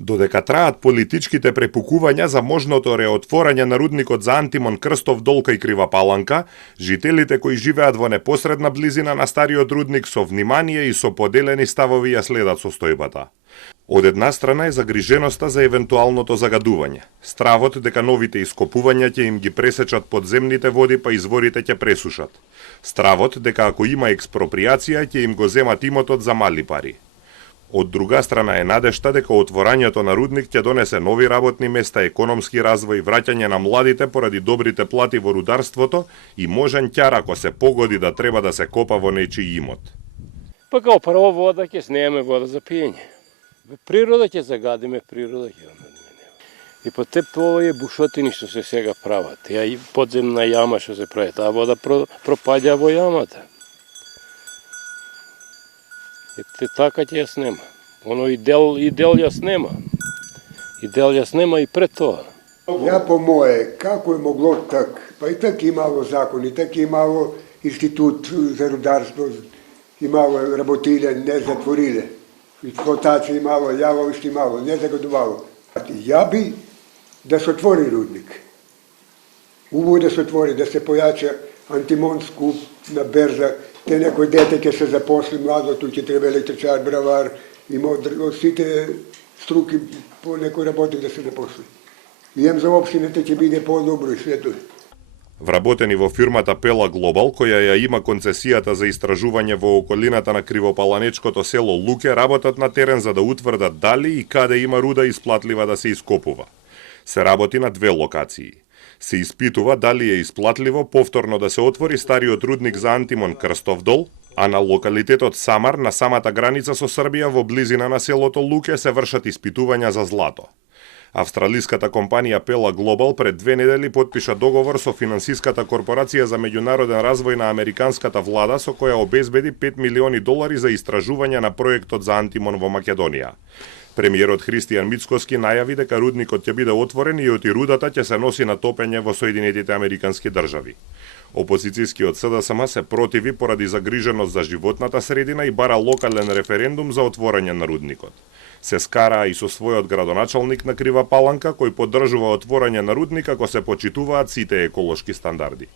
Додека траат политичките препукувања за можното реотворање на рудникот за антимон Крстов дол кај Крива Паланка, жителите кои живеат во непосредна близина на стариот рудник со внимание и со поделени ставови ја следат состојбата. Од една страна е загриженоста за евентуалното загадување, стравот дека новите ископувања ќе им ги пресечат подземните води па изворите ќе пресушат, стравот дека ако има експроприација ќе им го земат имотот за мали пари. Од друга страна е надежта дека отворањето на рудник ќе донесе нови работни места, економски развој, враќање на младите поради добрите плати во рударството и можен ќар ако се погоди да треба да се копа во нечiji имот. Па као прво вода ќе снеме вода за пиење. Природа ќе загадиме, природа ќе. И по те овие бушотини што се сега прават, ја и подземна јама што се прави, таа вода пропаѓа во јамата. И така ќе ја снема. Оно и дел ја снема. И дел ја снема и пред тоа. Ја по мое, како е могло так? Па и так имало закон, и так имало институт за рударство, имало работиле, не затвориле. Експлоатација имало, јавовиште имало, не загадувало. Ја би да се отвори рудник. Убаво да се отвори, да се појача антимон скуп на берза, те некој дете ќе се запосли младото, ќе треба електричар, бравар, има од сите струки по некој работник да се запосли. Ием за општината ќе биде по-добро и свето. Вработени во фирмата Пела Глобал, која ја има концесијата за истражување во околината на кривопаланечкото село Луке, работат на терен за да утврдат дали и каде има руда исплатлива да се ископува. Се работи на две локации. Се испитува дали е исплатливо повторно да се отвори стариот рудник за антимон Крстов дол, а на локалитетот Самар, на самата граница со Србија во близина на селото Луке, се вршат испитувања за злато. Австралиската компанија Пела Глобал пред 2 недели потпиша договор со финансиската корпорација за меѓународен развој на американската влада со која обезбеди $5 милиони за истражување на проектот за антимон во Македонија. Премиерот Христијан Мицкоски најави дека рудникот ќе биде отворен и оти рудата ќе се носи на топење во Соединетите Американски држави. Опозицијскиот СДСМ се противи поради загриженост за животната средина и бара локален референдум за отворање на рудникот. Се скараа и со својот градоначалник на Крива Паланка, кој поддржува отворање на рудник ако се почитуваат сите еколошки стандарди.